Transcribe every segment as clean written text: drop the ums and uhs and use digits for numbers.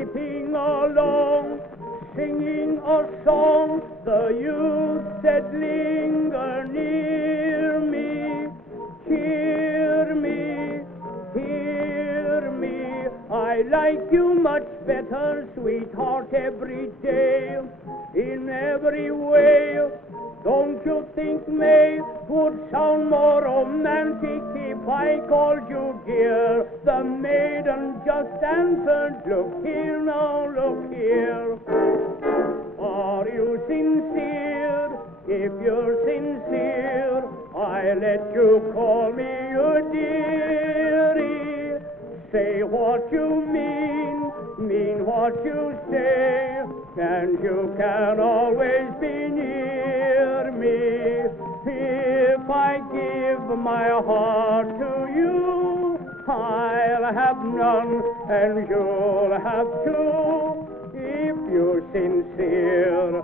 skipping along, singing a song. The youth said, linger near me, hear me, hear me. I like you much better, sweetheart, every day, in every way. Don't you think May would sound more romantic if I called you dear? The maiden just answered, look here now, look here. Are you sincere? If you're sincere, I let you call me your dearie. Say what you mean what you say, and you can always be near me. If I give my heart to you, I'll have none, and you'll have two. If you're sincere,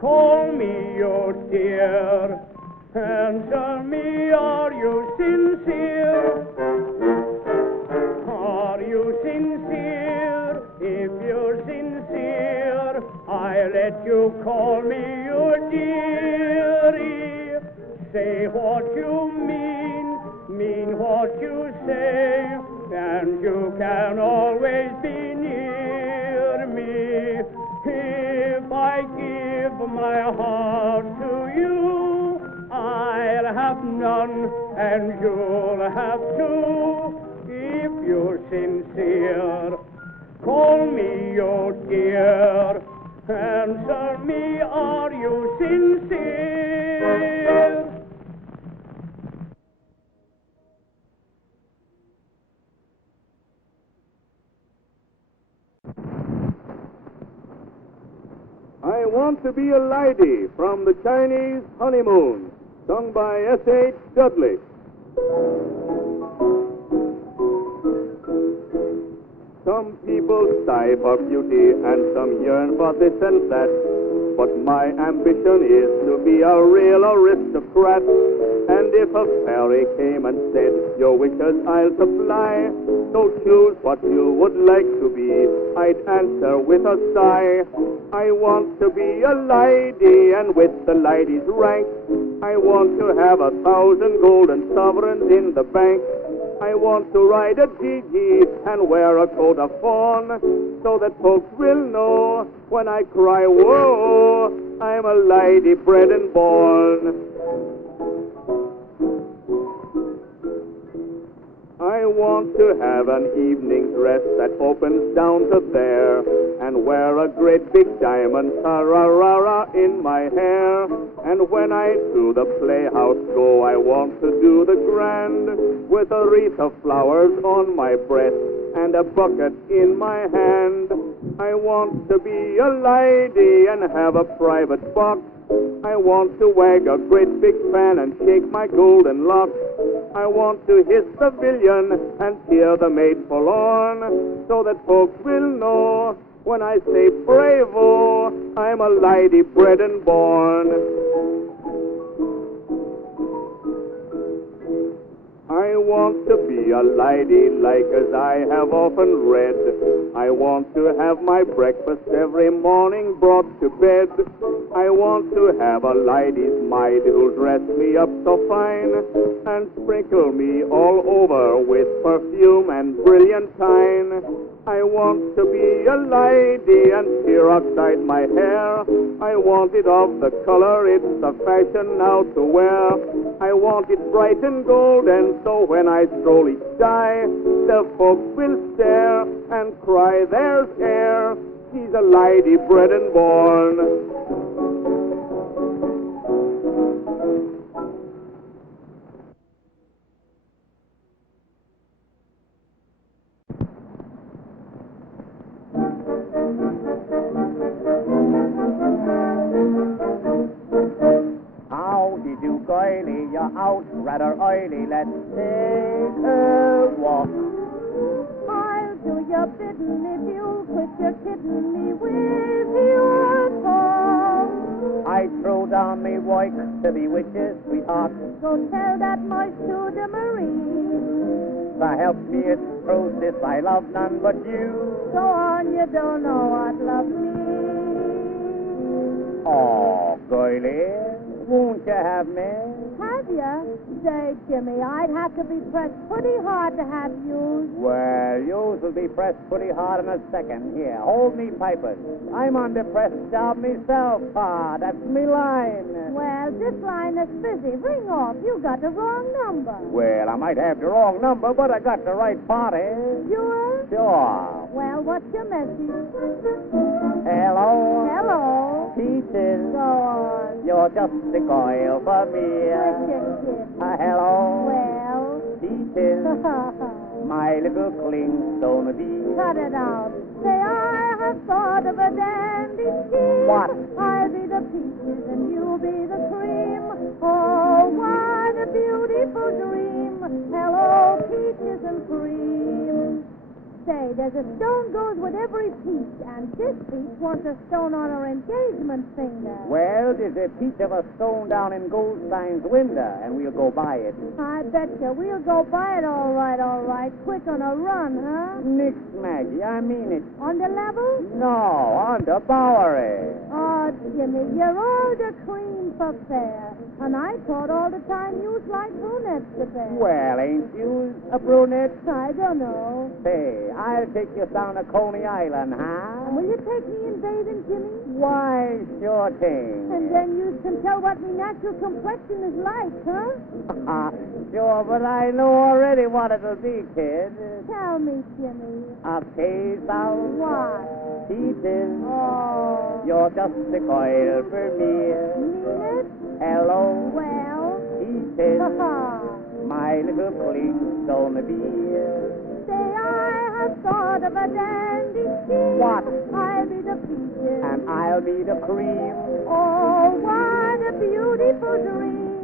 call me your dear. Answer me, are you sincere? Are you sincere? If you're sincere, I let you call me your dearie. Say what you mean what you say, and you can always be near me. If I give my heart to you, I'll have none, and you'll have two. If you're sincere, call me your dear. Answer me, are you sincere? I Want to Be a Lady from the Chinese Honeymoon, sung by S.H. Dudley. Some people sigh for beauty and some yearn for this and that, but my ambition is to be a real aristocrat. And if a fairy came and said, your wishes I'll supply, so choose what you would like to be, I'd answer with a sigh. I want to be a lady, and with the lady's rank, I want to have 1,000 golden sovereigns in the bank. I want to ride a gee-gee and wear a coat of fawn, so that folks will know when I cry, whoa, I'm a lady bred and born. I want to have an evening dress that opens down to there, and wear a great big diamond tararara in my hair. And when I to the playhouse go, I want to do the grand, with a wreath of flowers on my breast and a bucket in my hand. I want to be a lady and have a private box. I want to wag a great big fan and shake my golden locks. I want to hiss the villain and cheer the maid forlorn, so that folks will know when I say bravo, I'm a lady bred and born. I want to be a lady like as I have often read. I want to have my breakfast every morning brought to bed. I want to have a lady's maid who'll dress me up so fine and sprinkle me all over with perfume and brilliantine. I want to be a lady and peroxide my hair. I want it of the color it's the fashion now to wear. I want it bright and golden, so when I stroll each day, the folks will stare and cry, there's air, she's a lady bred and born. Howdy do, girlie, you're out rather early. Let's take a walk. I'll do your bidding if you'll quit your kidding me with your talk. I throw down me work to be with you, sweetheart. Go tell that much to the Marie. help me through this. I love none but you. Go on, you don't know what love means. Oh, girlie, won't you have me? Have ya? Say, Jimmy, I'd have to be pressed pretty hard to have you. Well, yours will be pressed pretty hard in a second. Here, hold me pipers. I'm on the press job myself. Ah, that's me line. Well, this line is busy. Ring off. You got the wrong number. Well, I might have the wrong number, but I got the right party. Sure? Sure. Well, what's your message? Hello? Hello? Peaches. Go on. You're just the girl for me. Listen, kid. Hello? Well? Peaches. My little clingstone bee. Cut it out. Say, I have thought of a dandy scheme. What? I'll be the peaches and you'll be the cream. Oh, what a beautiful dream. Hello, peaches and cream. Say, there's a stone goes with every peach, and this peach wants a stone on her engagement finger. Well, there's a piece of a stone down in Goldstein's window, and we'll go buy it. I betcha. We'll go buy it all right. Quick on a run, huh? Nix, Maggie, I mean it. On the level? No, on the Bowery. Oh, Jimmy, you're all the cream for fair. And I thought all the time you was like brunettes the best. Well, ain't you a brunette? I don't know. Say, I'll take you down to Coney Island, huh? And will you take me in bathing, Jimmy? Why, sure thing. And then you can tell what my natural complexion is like, huh? Sure, but I know already what it'll be, kid. Tell me, Jimmy. Okay, so What? Peaches, Oh. you're just the girl for me. Mean it? Hello, Well? Peaches, Ha-ha. my little clingstone bee. Say, I have thought of a dandy scheme. What? I'll be the peaches. And I'll be the cream. Oh, what a beautiful dream.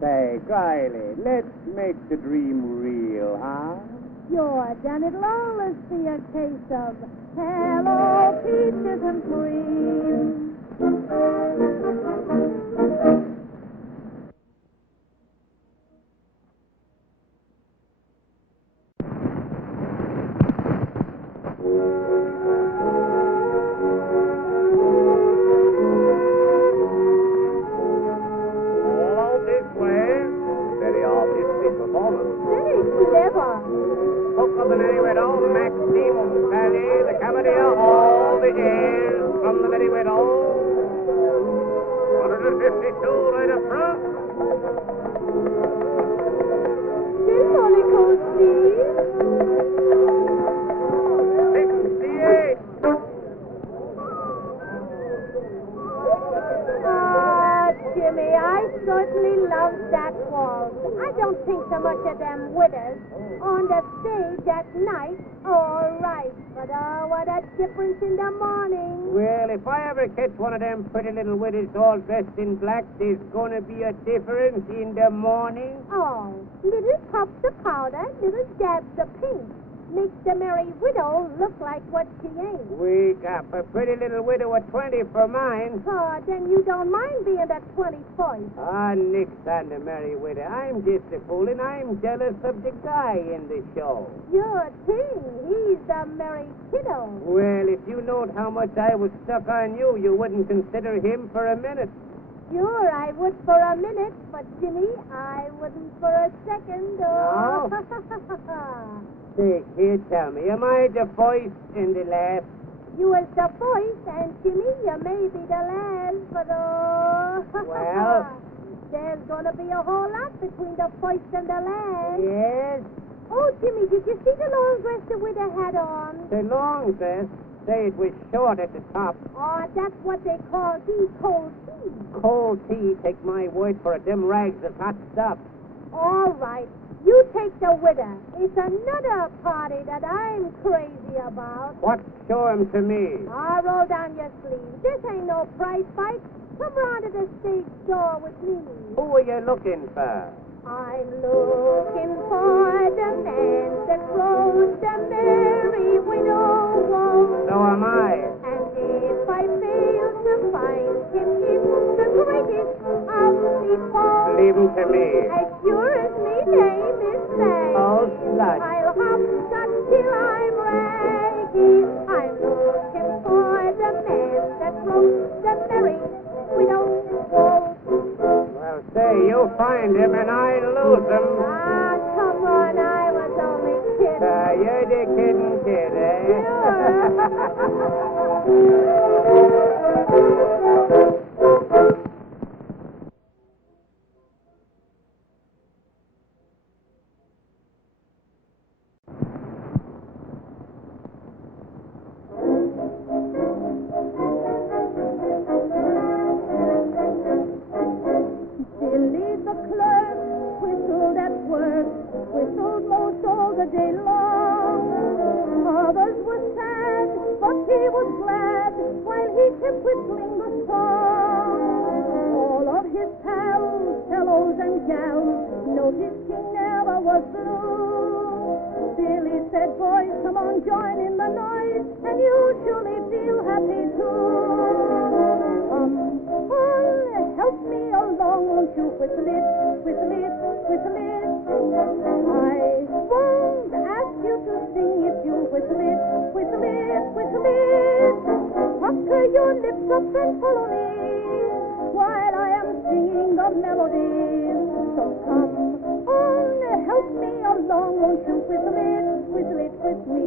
Say, Riley, let's make the dream real, huh? Sure, then it'll always be a case of hello, peaches and cream. All this way. Very obviously performance. Very clever. Hook of the Merry Widow, Maxime Valley, the Cavalier, all the airs from the Merry Widow. 152 right up front. Still Monaco, Steve. 68. Jimmy, I certainly love that waltz. I don't think so much of them widows. On the stage at night, all right. But what a difference in the morning. Well, if I ever catch one of them pretty little widows all dressed in black, there's gonna be a difference in the morning. Oh, little puffs of powder, little dabs of pink. Makes the merry widow look like what she ain't. We got a pretty little widow at 20 for mine. Oh, then you don't mind being the 21st. Ah, nix on the merry widow. I'm just a fool, and I'm jealous of the guy in the show. Your thing, he's the merry kiddo. Well, if you knowed how much I was stuck on you, you wouldn't consider him for a minute. Sure, I would for a minute, but Jimmy, I wouldn't for a second. Oh. Say, here, tell me, am I the voice in the last? You was the voice, and Jimmy, you may be the last, but Well? there's gonna be a whole lot between the first and the last. Yes, Oh, Jimmy, did you see the long dress the widow had on? the long dress. Say it was short at the top. Oh, that's what they call tea, cold tea. Cold tea, take my word for it, them rags is hot stuff. All right. You take the widow. It's another party that I'm crazy about. What? Show him to me. I'll roll down your sleeves. This ain't no prize fight. Come round to the stage door with me. Who are you looking for? I'm looking for the man that rode the merry widow wall. So am I. And if I fail to find him, it's the greatest of the all. Leave him to me. As sure as me name is May. Oh, slut. I'll find him and I lose him. Ah, come on, I was only kidding. You're the kidding kid, eh? Billy the clerk whistled at work, whistled most all the day long. Others were sad, but he was glad while he kept whistling the song. All of his pals, fellows and gals, noticed he never was blue. Billy said, boys, come on, join in the noise, and you'll surely feel happy too. Help me along, won't you whistle it, whistle it, whistle it. I won't ask you to sing if you whistle it, whistle it, whistle it. Pucker your lips up and follow me while I am singing the melody. So come on, help me along, won't you whistle it with me.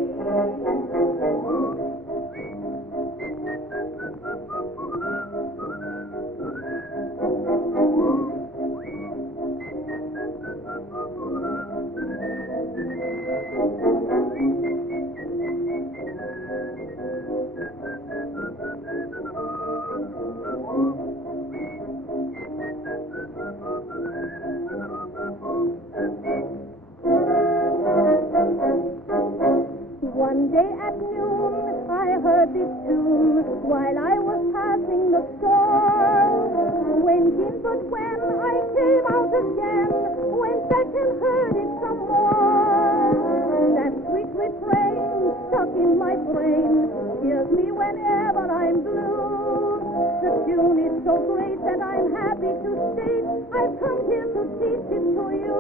One day at noon I heard this tune while I was passing the store. Went in, but when I came out again, went back and heard it some more. That sweet refrain stuck in my brain, hears me whenever I'm blue. The tune is so great that I'm happy to state I've come here to teach it to you.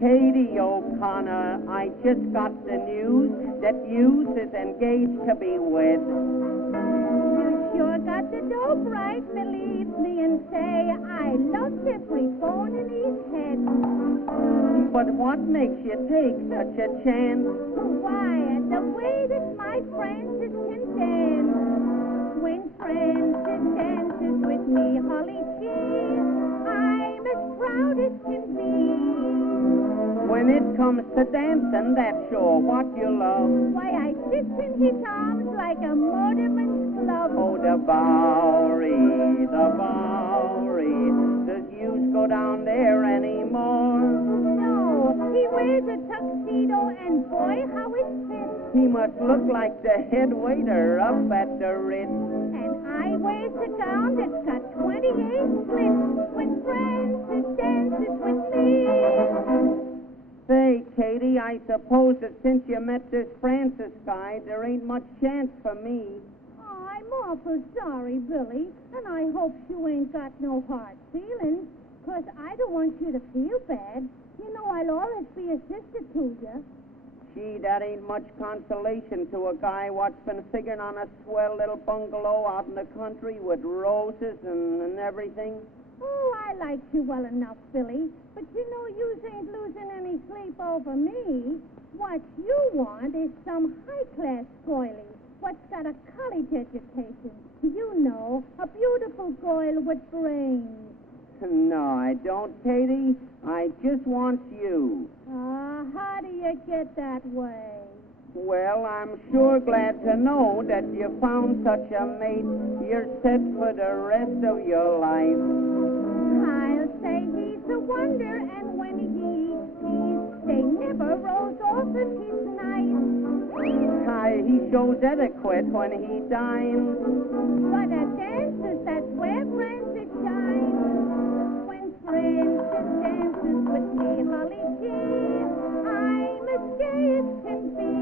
Katie O'Connor, I just got the news that Hughes is engaged to be wed. You sure got the dope right, believe me, and say I loved every bone in his head. But what makes you take such a chance? Why, the way that my Francis can dance. When Francis dances with me, Holly G, I'm as proud as can be. When it comes to dancing, that's sure what you love. Why, I sit in his arms like a motorman's glove. Oh, the Bowery, the Bowery. Does Hughes go down there anymore? No, he wears a tuxedo, and boy, how it fits. He must look like the head waiter up at the Ritz. And I wears a gown that's got 28 slits when Francis dances with me. Say, Katie, I suppose that since you met this Francis guy, there ain't much chance for me. Oh, I'm awful sorry, Billy, and I hope you ain't got no hard feelings, 'cause I don't want you to feel bad. You know I'll always be a sister to you. Gee, that ain't much consolation to a guy what's been figuring on a swell little bungalow out in the country with roses and everything. Oh, I like you well enough, Billy. But you know you ain't losing any sleep over me. What you want is some high-class girlie what's got a college education. You know, a beautiful girl with brains. No, I don't, Katie. I just want you. How do you get that way? Well, I'm sure glad to know that you found such a mate. You're set for the rest of your life. I'll say he's a wonder, and when he eats, they never rolls off of his knife. He shows adequate when he dines. But at dances, that's where Francis shines. When Francis dances with me, Holly G, I'm as gay as can be.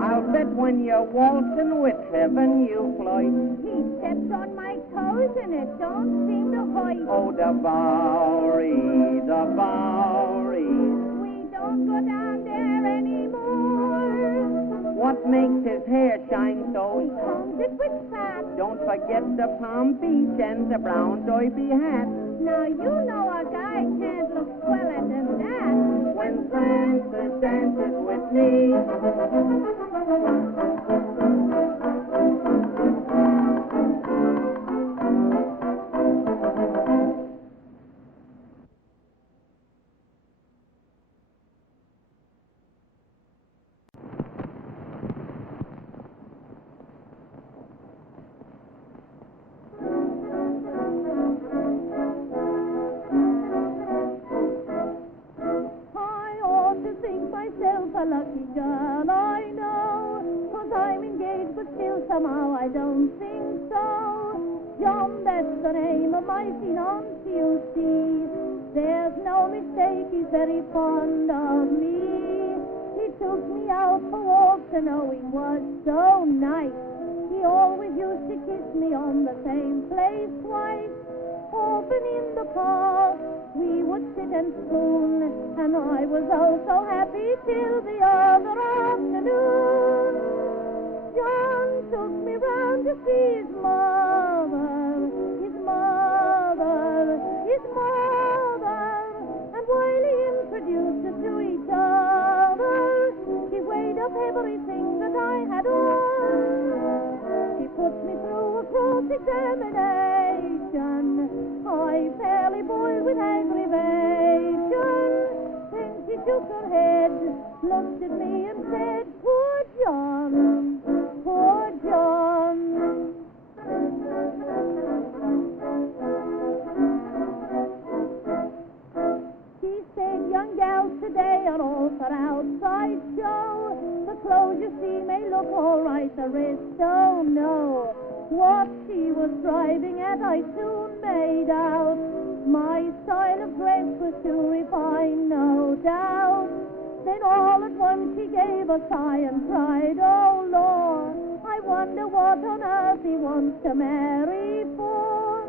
I'll bet when you're waltzing with heaven you float. He steps on my toes and it don't seem to hurt. Oh, the Bowery, the Bowery. We don't go down there anymore. What makes his hair shine so? He combs it with fat. Don't forget the Palm Beach and the brown derby hat. Now you know a guy can't look sweller than that. When Francis dances with me. A lucky girl, I know, 'cause I'm engaged, but still somehow I don't think so. John, that's the name of my fiancé, you see. There's no mistake, he's very fond of me. He took me out for walks, and oh, he was so nice. He always used to kiss me on the same place twice. Often in the park, we would sit and spoon, and I was oh so happy till the other afternoon. John took me round to see his mother, his mother, his mother, and while he introduced us to each other, he weighed up everything that I had on. He put me through a cross-examination. I fairly boiled with aggravation. Then she shook her head, looked at me and said, "Poor John, poor John." She said, "Young gals today are all for outside show. The clothes you see may look all right, the rest don't know." What she was driving at I soon made out. My style of dress was too refined, no doubt. Then all at once she gave a sigh and cried, "Oh Lord, I wonder what on earth he wants to marry for."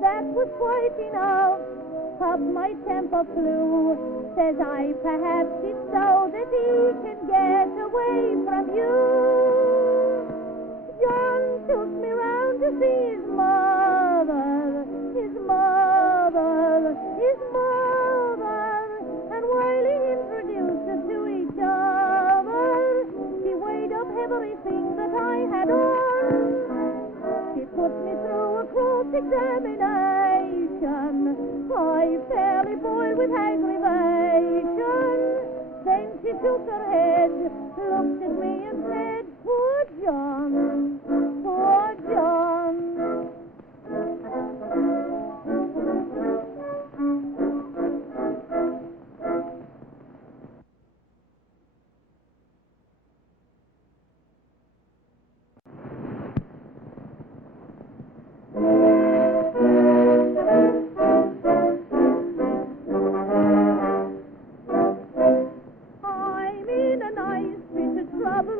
That was quite enough. Up my temper flew. Says I, "Perhaps it's so that he can get away from you." John took me round to see his mother, his mother, his mother, and while he introduced us to each other, she weighed up everything that I had on. She put me through a cross-examination. I fairly boiled with aggravation. Then she shook her head, looked at me and said, "Poor John, poor John."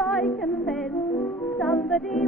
I confess, somebody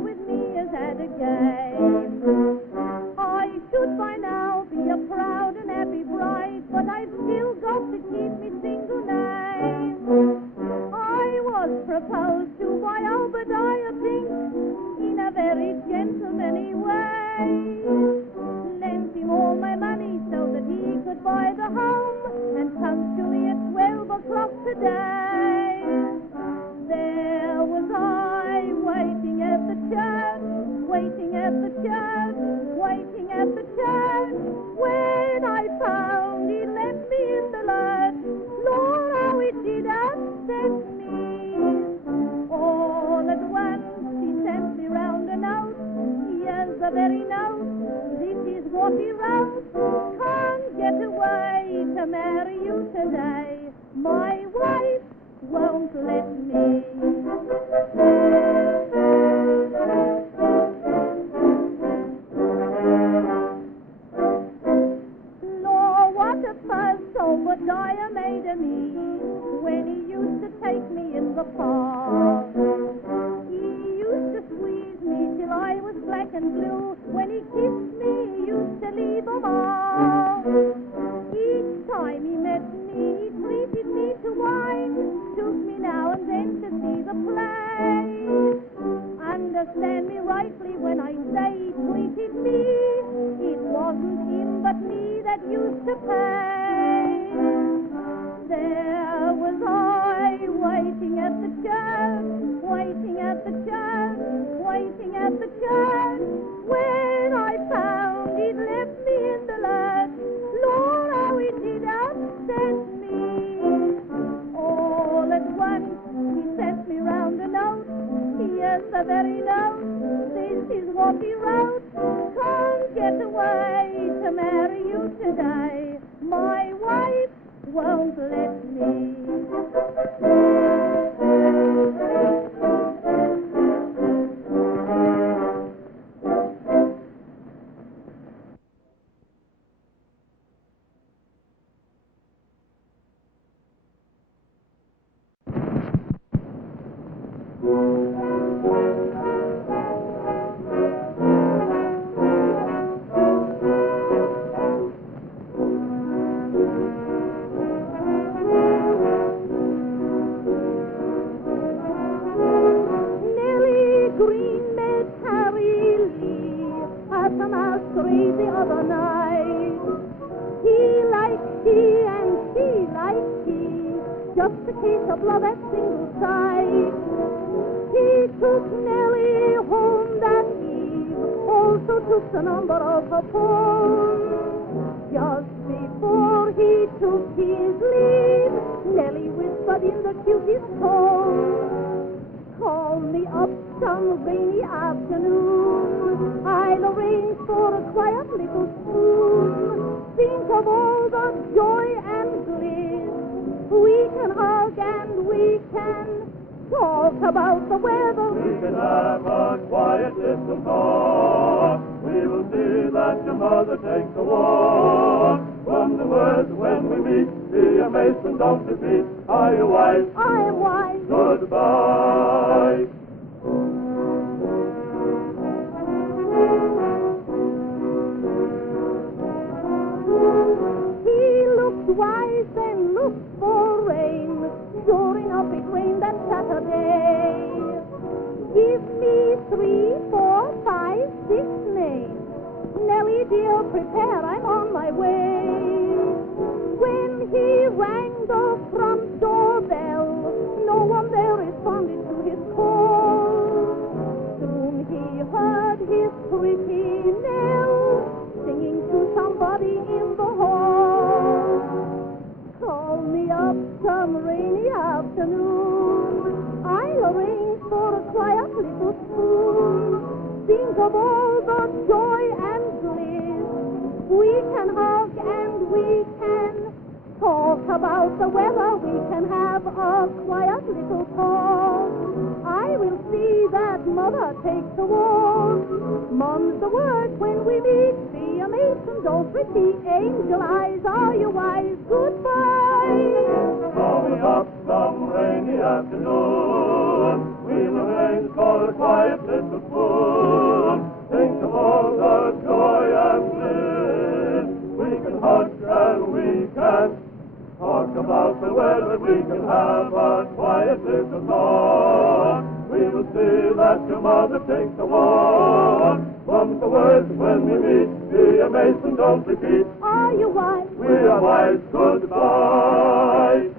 very note. This is what he wrote. Can't get away to marry you today. My wife won't let me. Lord, what a fuss Obadiah made of me when he used to take me in the park. He used to squeeze me till I was black and blue. When he kissed me, he used to leave a mark. Each time he met me, he treated me to wine, took me now and then to see the play. Understand me rightly when I say he treated me. It wasn't him but me that used to pay. There was I waiting at the church, waiting at the church, waiting at the church, when I found he'd left me in the lurch. Lord, how it did upset me. All at once he sent me round a note. Here's the very note. This is what he wrote. Can't get away to marry you today. My wife won't let me. The number of her phone. Just before he took his leave, Nellie whispered in the cutest tone, call me up some rainy afternoon. I'll arrange for a quiet little spoon. Think of all the joy and bliss. We can hug and we can talk about the weather. We can have a quiet little talk. We will see that your mother takes a walk. From the words when we meet, be a mason, don't repeat. Are you wise? I am wise. Goodbye. He looked wise and looked for rain. Sure enough, it rained that Saturday. Give me 3, 4, 5, 6 names. Nellie, dear, prepare, I'm on my way. When he rang the front doorbell, no one there responded to his call. Soon he heard his pretty Nell singing to somebody in the hall. Call me up some rainy afternoon. I'll arrange for a quiet little spoon. Think of all the joy and bliss. We can hug and we can talk about the weather. We can have a quiet little talk. I will see that mother takes a walk. Mom's the word when we meet. Be a mason, don't repeat. Angel eyes, are you wise? Goodbye. Call me up some rainy afternoon. We'll arrange for a quiet little spoon. Think of all the joy and bliss. We can hug and we can talk about the weather. We can have a quiet little talk. We will see that your mother takes a walk. From the words when we meet, be a mason, don't repeat. Are you wise? We are wise. Goodbye.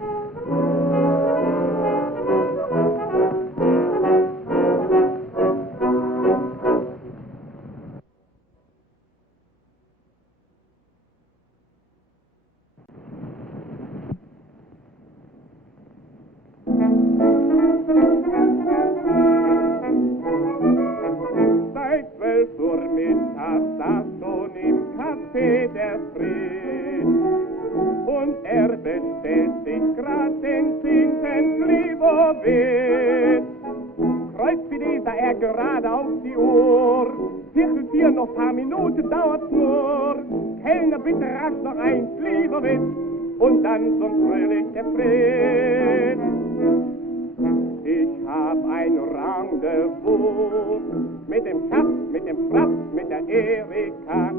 saß da schon im Café der Fried. Und bestellt sich grad den 10. Slivovitz. Kreuzt wie dieser gerade auf die Uhr. Hier noch paar Minuten dauert's nur. Kellner, bitte rasch noch ein Slivovitz. Und dann zum fröhlichen Fried. Ich hab ein Rendezvous mit dem Schatz, mit dem Frapp, mit der Erika.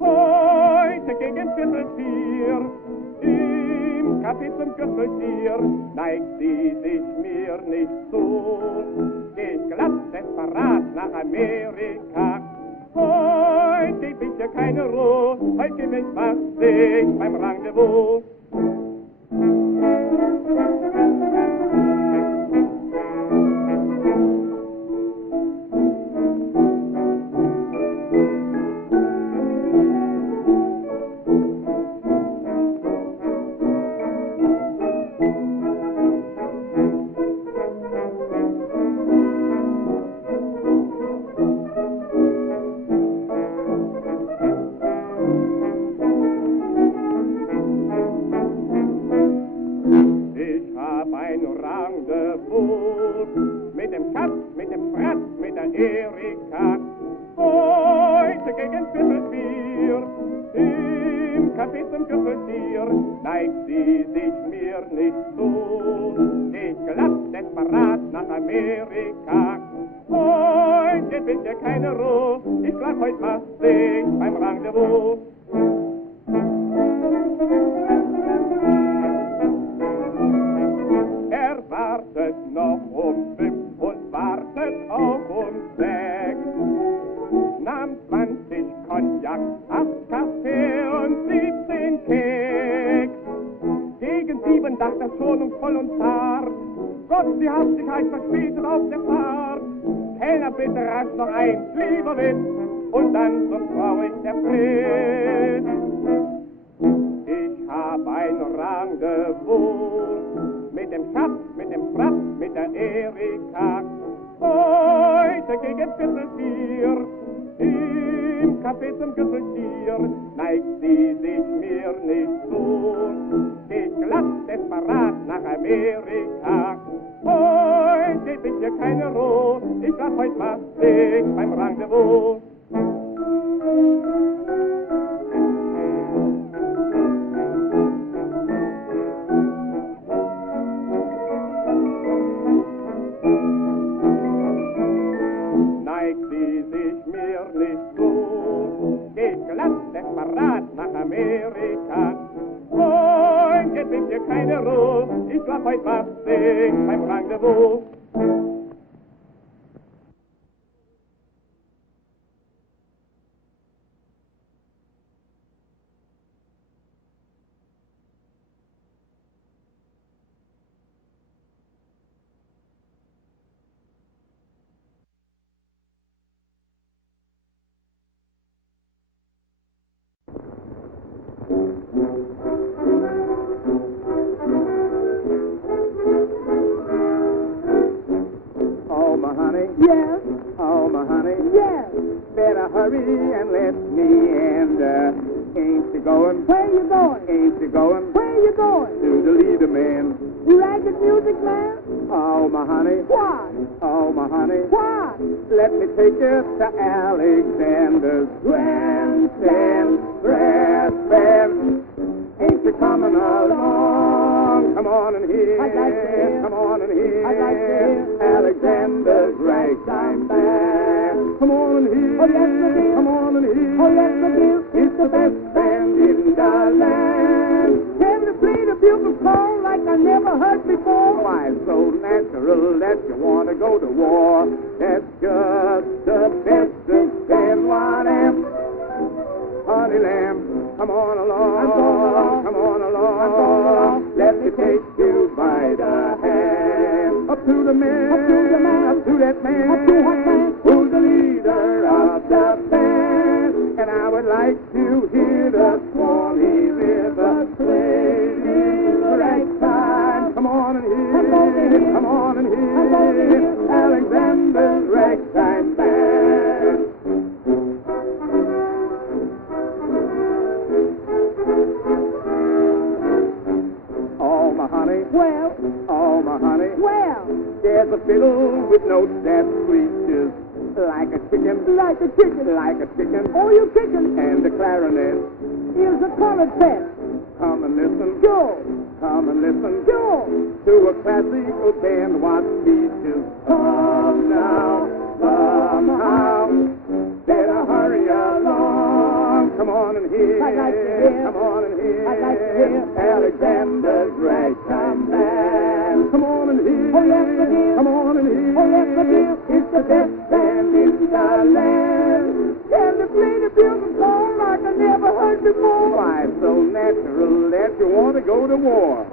Heute gegen 3:45 im Café zum Gürteltier neigt sie sich mir nicht zu. Geht glatt desperat nach Amerika. Heute geb ich dir keine Ruhe, heute geb ich was dich beim Rendezvous. Mit dem Schatz, mit dem Fratz, mit der Erika. Heute gegen 3:45 im Café zum Gürteltier neigt sie sich mir nicht zu. Ich glatt desperat nach Amerika. Heute bin ich keine Ruhe, ich glatt heute fast dich beim Rendezvous. Wartet noch um 5 und wartet auch um 6. Nahm 20 Cognac, 8 Kaffee und 17 Keks. Gegen 7 dachte er schonungsvoll und zart. Gott, die Haftigkeit verspätet auf der Fahrt. Kellner, bitte rasch noch ein Slivovitz und dann so traurig der Fried. Ich hab ein Rendezvous mit dem Schatz, mit dem Frapp, mit der Erika. Heute gegen 4:45 im Café zum Gürteltier neigt sie sich mir nicht zu. Ich glatt desperat nach Amerika. Heute geb ich dir keine Ruhe, ich lass heute was dich beim Rendezvous. Desperat nach Amerika. Und jetzt ist hier keine Ruhe, ich lass heute was sehen beim Rendezvous. Yes. Oh, my honey, Yes. better hurry and let me in. Ain't you going? Where you going? Ain't you going? Where you going? To the leader man. You ragged music man? Oh, my honey. What? Oh, my honey. What? Let me take you to Alexander's Grandstand Brass Band. Ain't you coming along? Come on and hear. I'd like to hear. Come on and hear. I'd like to hear. Alexander's Ragtime Band. Come on and hear. Oh, yes, I do. Come on and hear. Oh, yes, I do. It's the best band in the land. Can you play the bugle call like I never heard before? Why, it's so natural that you want to go to war. That's just the best of what am. Honey lamb, come on along. I'm going along. Come on along. I'm going along. Let me take you by the hand. Up to the man. Up to the man. Up to that man. Up to what man? Who's the leader of the band? And I would like to hear the Swanee River play the ragtime. Come on and hear. I'm going to hear. Come on and hear. I'm going to hear. Alexander's Ragtime Band. There's a fiddle with notes that screeches like a chicken, Like a chicken. like a chicken. Oh, you chicken. And the clarinet. Here's a colored pet. Come and listen, Sure. come and listen Sure. to a classical band. What speeches? Come now, somehow. Better hurry along. Come on and hear. I'd like to hear. Come on and hear. I'd like to hear. Alexander's ragtime band. Come on and hear. Oh, yes, it is. Come on and hear. Oh, yes, it is. It's the best band in the land. And they play the bugle song like I never heard before. Why, so natural that you want to go to war.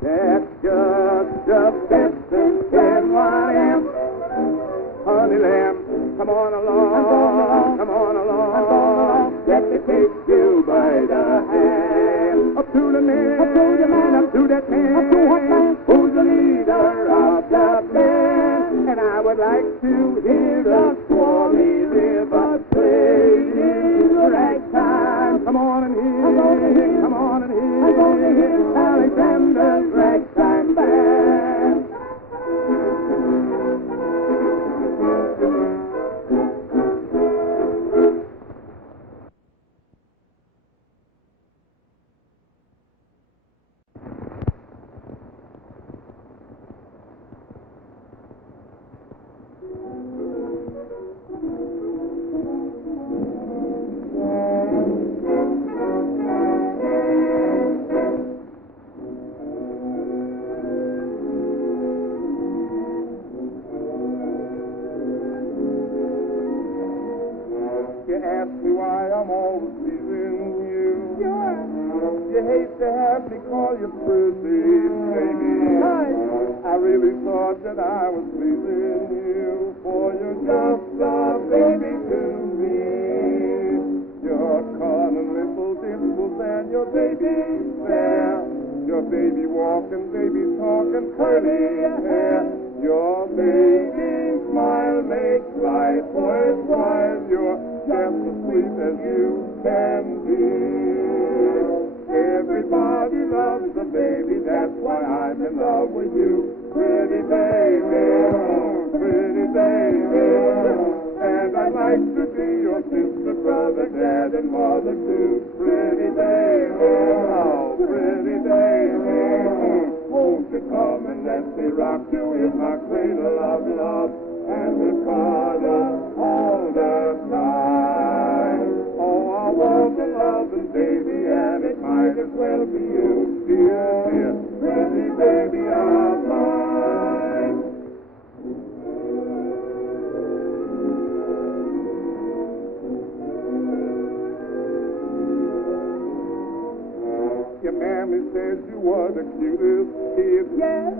That's just the best and I am. Honey lamb, come on along, come on along. Let me take you by the hand. Up to the man, Up to the man, up to that man. Up to what man? Who's the leader of the band? And I would like to hear the Squally River playing ragtime. Come on and hear, I'm gonna hear. come on and hear. I'm gonna hear. Alexander's ragtime band. You ask me why I'm always pleasing you. You hate to have me call you pretty, baby. I really thought that I was pleasing you, for you're just a baby to me. Your cunning little dimples and your baby fair, your baby walking, baby talking, curly hair. Your baby smile makes life worthwhile. You're just as sweet as you can be. Everybody loves a baby, that's why I'm in love with you. Pretty baby, pretty baby. And I'd like to be your sister, brother, dad, and mother too. Pretty baby, oh, pretty baby. Won't you come and let me rock you in my cradle of love, and we'll cuddle all the time. Oh, I want a loving baby, and it might as well be you, dear, dear, pretty baby of mine. Your mammy says you were the cutest kid. Yes.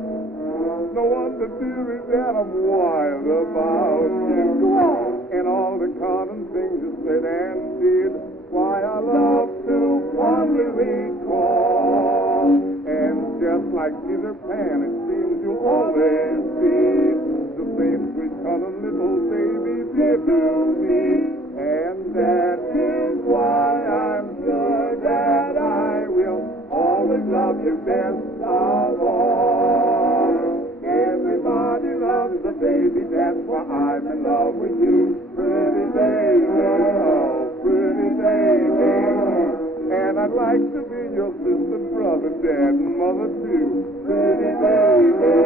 No wonder, dearie, that I'm wild about you. Go on. And all the common things you said and did, why I love to fondly recall. And just like Peter Pan, it seems you'll always be the same sweet colored little baby dear to me. And that is why I'm sure that I will always love you best of all. Everybody loves a baby, that's why I'm in love with you. Pretty baby, oh, pretty baby. And I'd like to be your sister, brother, dad, and mother too. Pretty baby,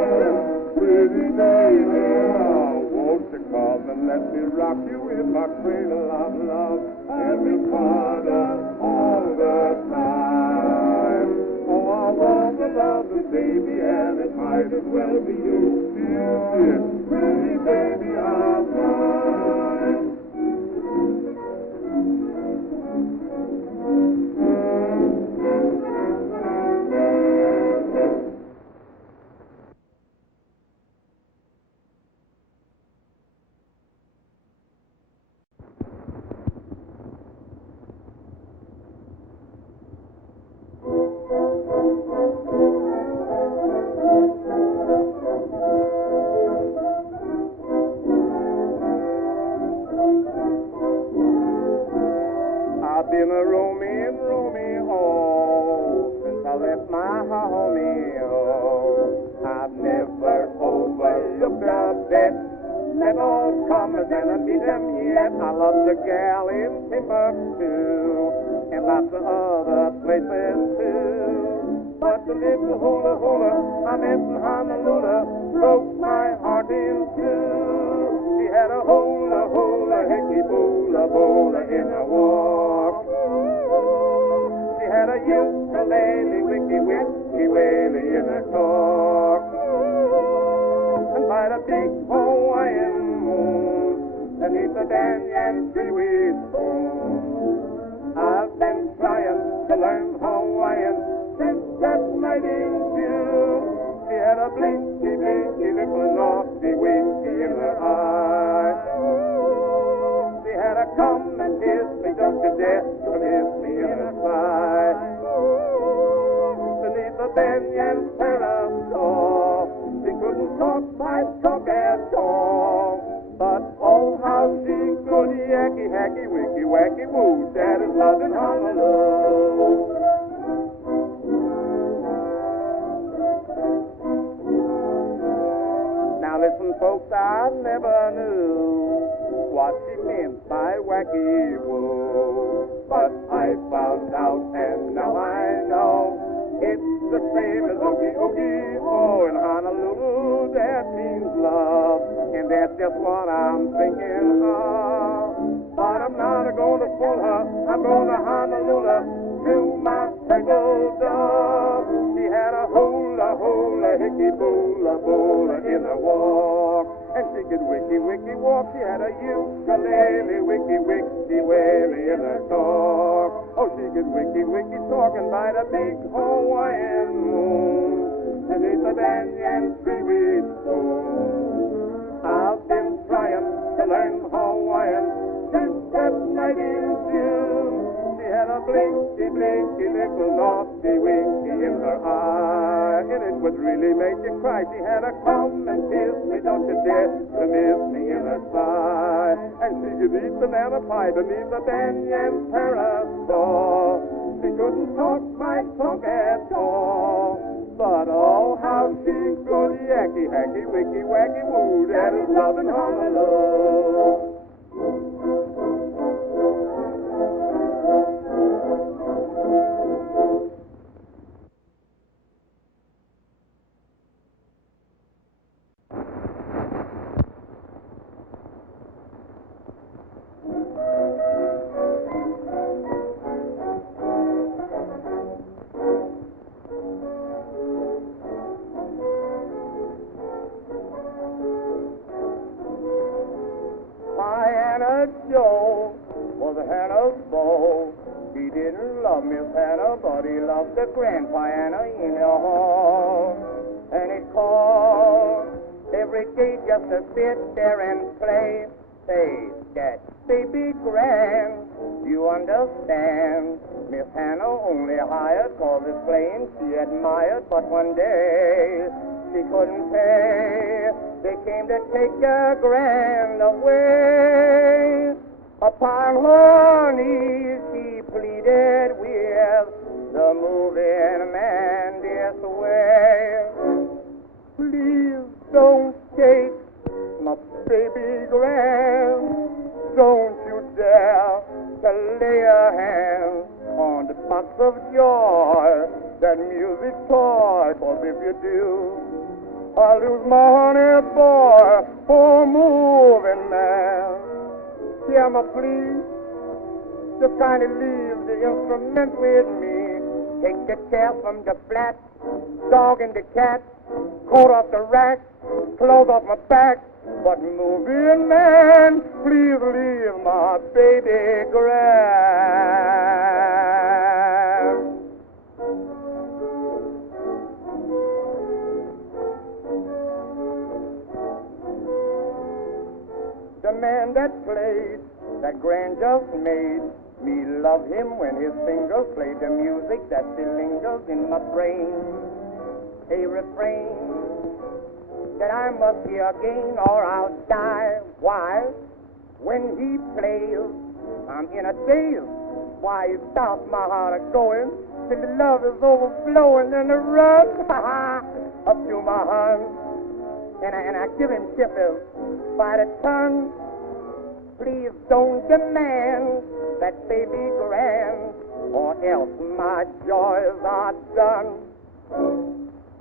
pretty baby. Oh, won't you come and let me rock you in my cradle of love, and we cuddle all the time. Oh, I want to love the baby, and it might as well be you, dear, dear, pretty baby of mine. dead. Let all comers and meet them yet. I love the gal in Timbuktu and lots of other places too. But the little hula hula I met in Honolulu broke my heart in two. She had a hula hula hickey boola boola in her walk. She had a ukulele wicky wicky waily in her talk. And by the big Hawaiian moon beneath the banyan seaweed spoon, I've been trying to learn Hawaiian since that night in June. She had a blinky blinky little naughty winky in her eye. She had a come and kiss me just to death to miss me in her thigh. Beneath the banyan parasol, she couldn't talk my talk at all. But oh, how she could yacky hacky wicky wacky woo. That is love in Honolulu. Now listen, folks, I never knew what she meant by wacky woo. But I found out, and now I know it's the same as oogie oogie. Oh, in Honolulu that means love, and that's just what I'm thinking of. But I'm not gonna fool her. I'm gonna Honolulu to my single dove. She had a hula hula hickey boola boola in her walk, and she could wicky wicky walk. She had a ukulele wicky wicky waily in her talk. Oh, she could wicky wicky talking by the big Hawaiian moon beneath the banyan seaweed spoon. I've been trying to learn Hawaiian since that night in June. She had a blinky blinky little naughty winky in her eye, and it would really make you cry. She had a come and kiss me, don't you dare to miss me in her thigh. And she could eat banana pie beneath the banyan parasol. She couldn't talk my talk at all. But oh, how she could yacky hacky wicky wacky woo. That is love in Honolulu. Joe was Hannah's beau. He didn't love Miss Hannah, but he loved the Grandpa Hannah in the hall. And he called every day just to sit there and play. Say, that baby grand, you understand. Miss Hannah only hired 'cause it's plain she admired, but one day she couldn't pay. They came to take the grand away. Upon her knees she pleaded with the moving man this way. Please don't take my baby grand. Don't you dare to lay a hand on the box of joy, that music toy, 'cause if you do, I'll lose my honey boy for a moving man. Hear my plea, just kindly leave the instrument with me. Take the chair from the flat, dog and the cat, coat off the rack, clothes off my back. But moving man, please leave my baby grand. The man that played that grand just made me love him when his fingers played the music that still lingers in my brain. A refrain that I must hear again or I'll die. Why? When he plays, I'm in a daze. Why, he stops my heart a-going till the love is overflowing and the run up to my heart. and I give him shivers by the ton. Please don't demand that they be grand, or else my joys are done.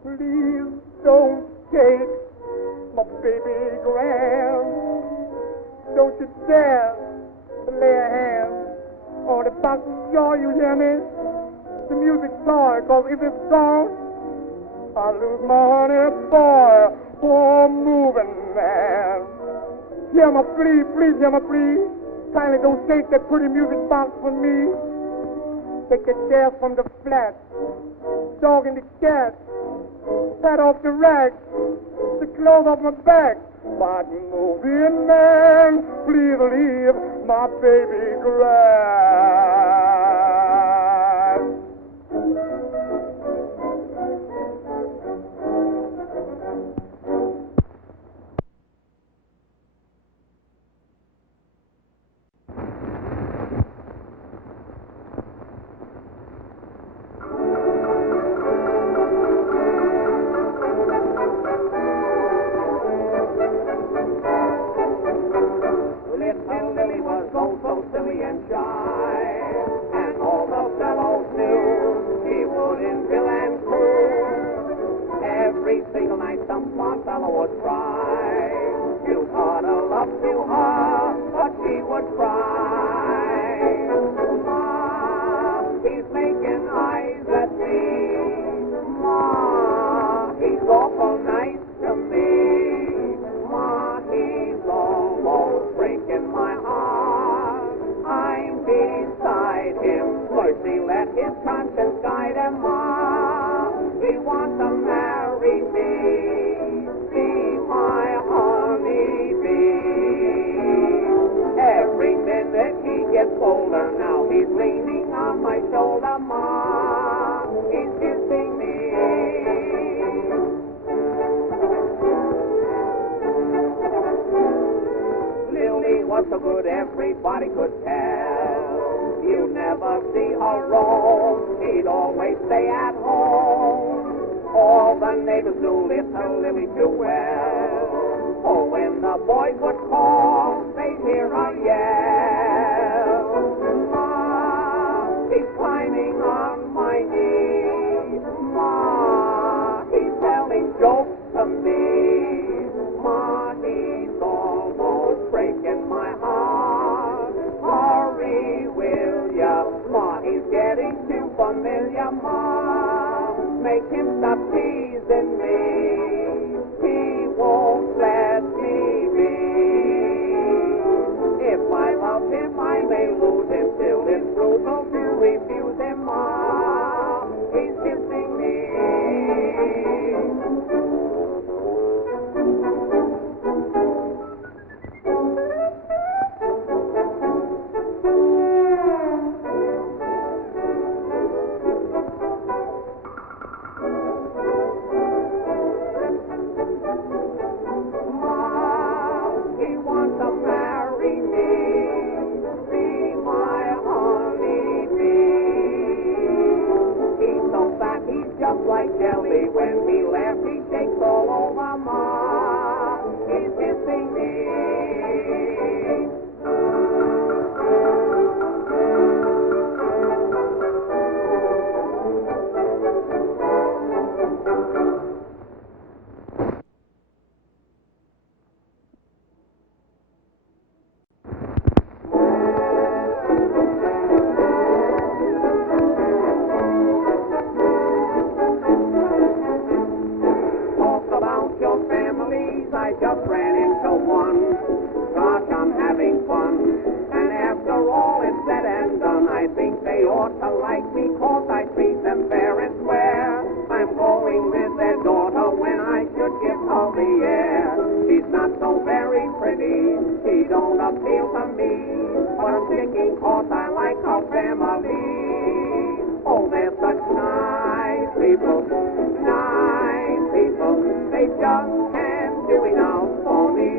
Please don't take my baby grand. Don't you dare lay a hand on the box of joy, you hear me? The music's sorry, cause if it's gone, I'll lose my honey boy. Oh, moving man. Hear my plea, please hear my plea. Kindly don't take that pretty music box from me. Take the chair from the flat, dog and the cat, pat off the rack, the clothes off my back. But moving man, please leave my baby grand. Everybody could tell. You never see her roam. He'd always stay at home. All the neighbors knew little Lily too well. Oh, when the boys would call, they'd hear her yell. Ma, he's climbing on my knee. Ma, he's telling jokes to me. Ma, he's almost breaking my heart. Hurry, will ya? Ma, he's getting too familiar. Ma, make him stop teasing me. He won't let me be. If I love him, I may lose him. Still, it's brutal to refuse him. Ma, he's kissing me. Like jelly, when he laughs, he shakes all over. Ma, he's kissing me. I just ran into one. Gosh, I'm having fun. And after all is said and done, I think they ought to like me, 'cause I treat them fair and square. I'm going with their daughter when I should give her the air. She's not so very pretty, she don't appeal to me, but I'm thinking 'cause I like her family. Oh, they're such nice people, nice people. They just can't do enough for me.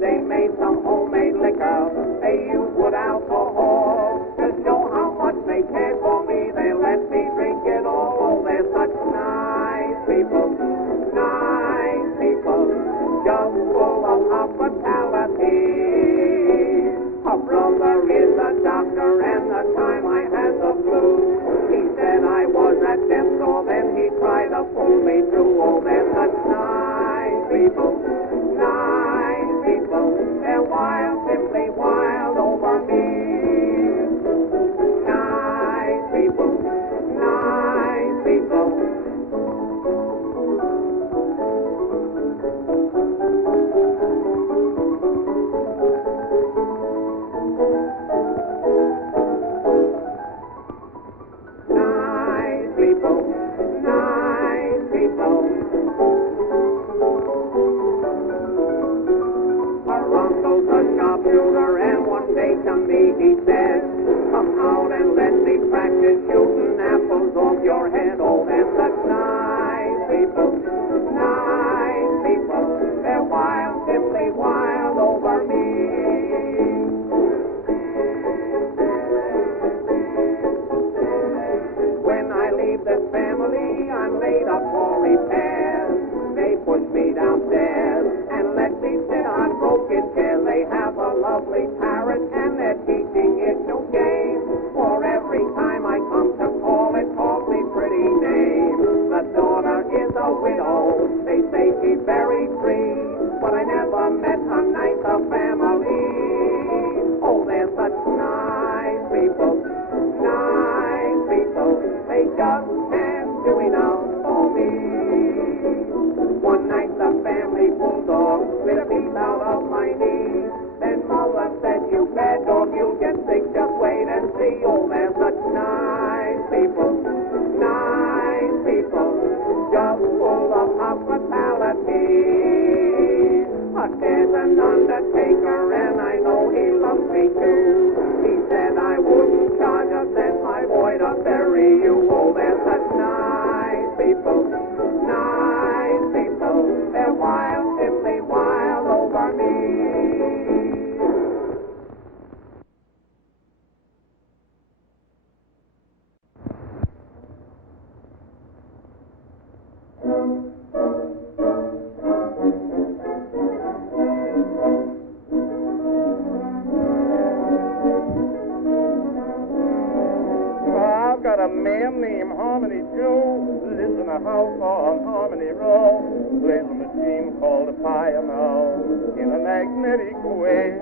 They made some homemade liquor, they use wood alcohol. To show how much they care for me, they let me drink it all. Oh, they're such nice people, nice full of hospitality. A brother is a doctor, and the time I had the flu, he said I was at death, so then he tried to pull me through. Oh, there's such nice people, they're wild, simply wild over me. Nice people, nice people. And one day to me he said, come out and let me practice shooting apples off your head. Oh, there's such nice people, they're wild, simply wild over me. When I leave this family, I'm laid up for repairs. They push me downstairs and let me sit on broken chairs. They have a lovely parrot and they're teaching it to game. For every time I come to call, it calls me pretty names. The daughter is a widow, they say she's very free, but I never met a nicer family. Oh, they're such nice people, they just can't do enough for me. One night the family bulldog split a piece out of my knee. Then mother said, you bad dog, you'll get sick, just wait and see. Oh, there's such nice people, just full of hospitality. There's an undertaker and I know he loves me too. He said I wouldn't charge a cent, my boy, to bury you. Oh, there's such nice people, they're wild, simply wild over me. I've got a man named Harmony Joe, lives in a house on Harmony Row, plays a machine called a piano in a magnetic way.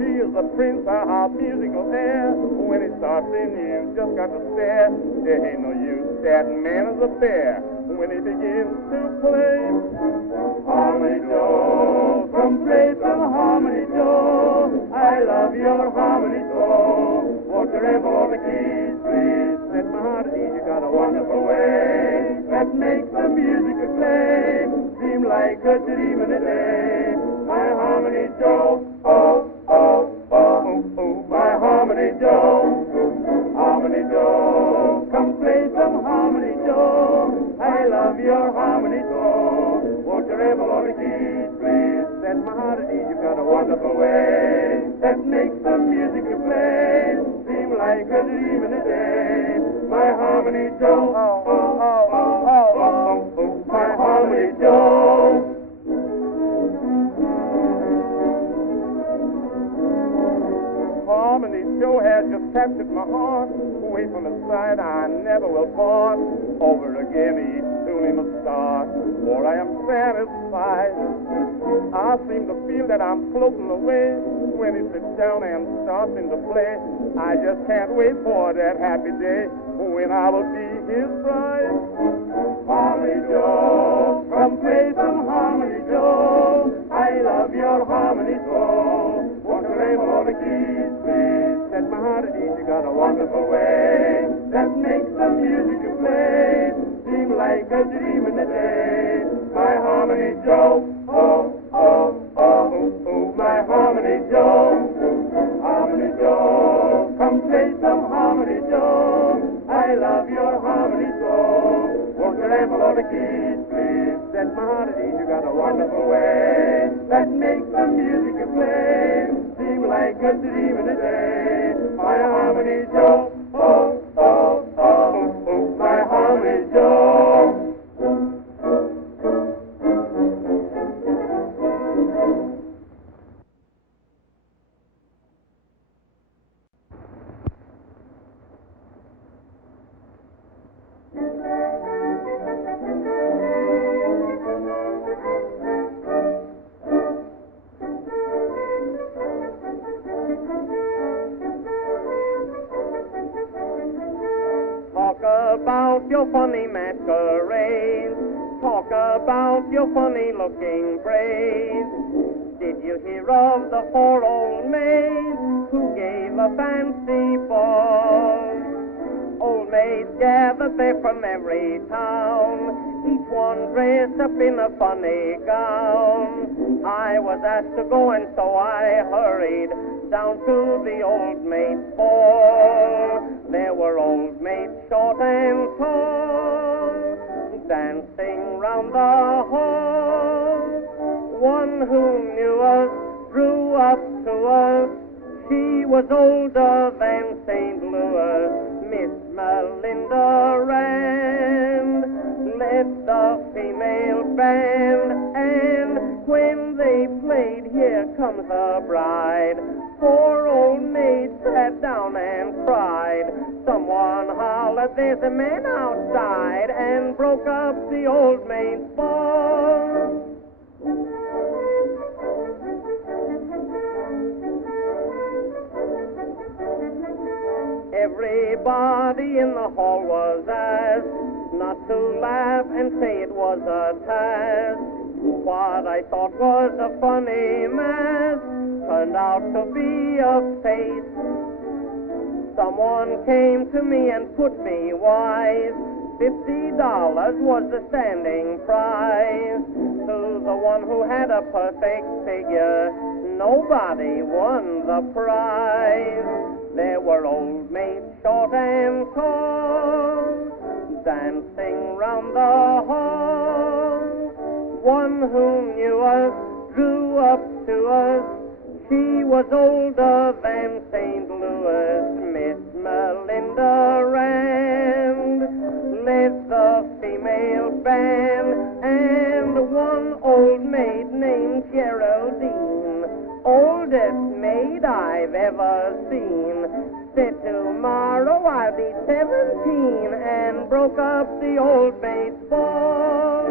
He is the prince of our musical air. When he starts in, you just got to stare. There ain't no use, that man is a bear when he begins to play. Harmony Joe, come play some Harmony Joe. I love your Harmony Joe. Won't you ramble on the keys, please? Set my heart at ease, you got a wonderful way that makes the music a play seem like a dream in a day. My Harmony Joe, oh, oh, oh, oh, my Harmony Joe. Harmony Joe, come play some Harmony Joe. I love your Harmony Joe. Won't you ramble on the keys, please? Set my heart at ease, you got a wonderful way that makes the music you play seem like a dream in a day. My Harmony Joe, oh, oh, oh, oh, oh, oh, oh, my Harmony Joe. Harmony Joe has just captured my heart. Away from his side I never will part. Over again each tune he must start, for I am satisfied. I seem to feel that I'm floating away when he sits down and starts into play. I just can't wait for that happy day when I will be his bride. Harmony Joe, come play some Harmony Joe. I love your Harmony Joe. Want to ramble on the keys, please? Set my heart at ease, you got a wonderful way that makes the music you play seem like a dream in the day. My Harmony Joe, oh, oh, oh, oh, my Harmony Joe. Harmony Joe, come play some Harmony Joe. I love your Harmony Joe. Won't you ramble on the keys, please? Set my heart at ease, you got a wonderful way that makes the music you play seem like a dream in a day. My Harmony Joe, oh, oh, oh, oh, my Harmony Joe. your funny masquerades. Talk about your funny-looking braids. Did you hear of the 4 old maids who gave a fancy ball? Old maids gathered there from every town, each one dressed up in a funny gown. I was asked to go, and so I hurried down to the old maid's ball. There were old maids short and tall, dancing round the hall. One who knew us drew up to us. She was older than St. Louis. Miss Melinda Rand led the female band, and when they played Here Comes the Bride, 4 old maids sat down and cried. Someone hollered, there's a man outside, and broke up the old maid's ball. Everybody in the hall was asked not to laugh and say it was a task. What I thought was a funny mask turned out to be a face. Someone came to me and put me wise. $50 was the standing prize. To the one who had a perfect figure, nobody won the prize. There were old maids short and tall, dancing round the hall. One who knew us drew up to us. She was older than St. Louis. Miss Melinda Rand led the female band, and one old maid named Geraldine, oldest maid I've ever seen, said tomorrow I'll be 17, and broke up the old maid's ball.